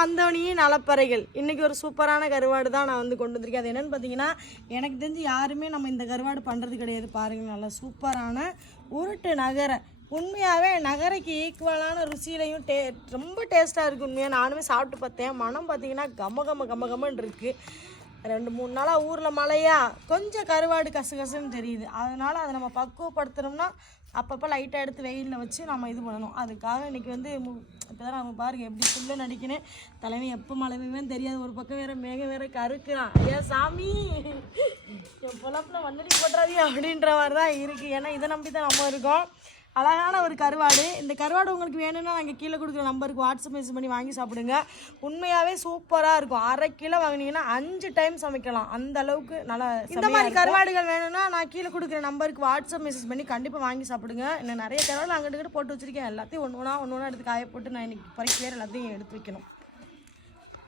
வந்தவனையும் நலப்பறைகள். இன்றைக்கி ஒரு சூப்பரான கருவாடு தான் நான் வந்து கொண்டு வந்திருக்கேன். அது என்னென்னு பார்த்தீங்கன்னா, எனக்கு தெரிஞ்சு யாருமே நம்ம இந்த கருவாடு பண்ணுறது கிடையாது. பாருங்கள், நல்லா சூப்பரான உருட்டு நகரை. உண்மையாகவே நகரைக்கு ஈக்குவலான ருசியிலையும் ரொம்ப டேஸ்ட்டாக இருக்குது. உண்மையாக நானுமே சாப்பிட்டு பார்த்தேன். மனம் பார்த்தீங்கன்னா கமன்னு இருக்குது. 2-3 நாளாக ஊரில் மழையா கொஞ்சம் கருவாடு கசுகசுன்னு தெரியுது. அதனால் அதை நம்ம பக்குவப்படுத்துகிறோம்னா அப்பப்போ லைட்டாக எடுத்து வெயிலில் வச்சு நம்ம இது பண்ணணும். அதுக்காக இன்றைக்கி வந்து இப்போ தான் நம்ம பாருங்கள் எப்படி ஃபுல்லாக நடிக்கணும். தலைமை எப்போ மழை பெய்யுமே தெரியாது. ஒரு பக்கம் வேறு மேகம் வேறு கருக்குறான். ஐயா சாமி, என் பொழப்பில் வந்தடி போட்டுறாதீ அப்படின்ற மாதிரி தான் இருக்குது. ஏன்னா இதை நம்பி தான் நம்ம இருக்கோம். அழகான ஒரு கருவாடு. இந்த கருவாடு உங்களுக்கு வேணும்னா நாங்கள் கீழே கொடுக்குற நம்பருக்கு வாட்ஸ்அப் மெசேஜ் பண்ணி வாங்கி சாப்பிடுங்க. உண்மையாகவே சூப்பராக இருக்கும். 1/2 கிலோ வாங்கினீங்கன்னா 5 டைம் சமைக்கலாம். அந்த அளவுக்கு நல்லா. இந்த மாதிரி கருவாடுகள் வேணும்னா நான் கீழே கொடுக்குற நம்பருக்கு வாட்ஸ்அப் மெசேஜ் பண்ணி கண்டிப்பாக வாங்கி சாப்பிடுங்க. இன்னும் நிறைய கருவாடு அங்கிட்டு போட்டு வச்சுருக்கேன். எல்லாத்தையும் ஒன்று ஒன்றா எடுத்து காய போட்டு நான் இன்றைக்கி பறிக்க எல்லாத்தையும் எடுத்து வைக்கணும்.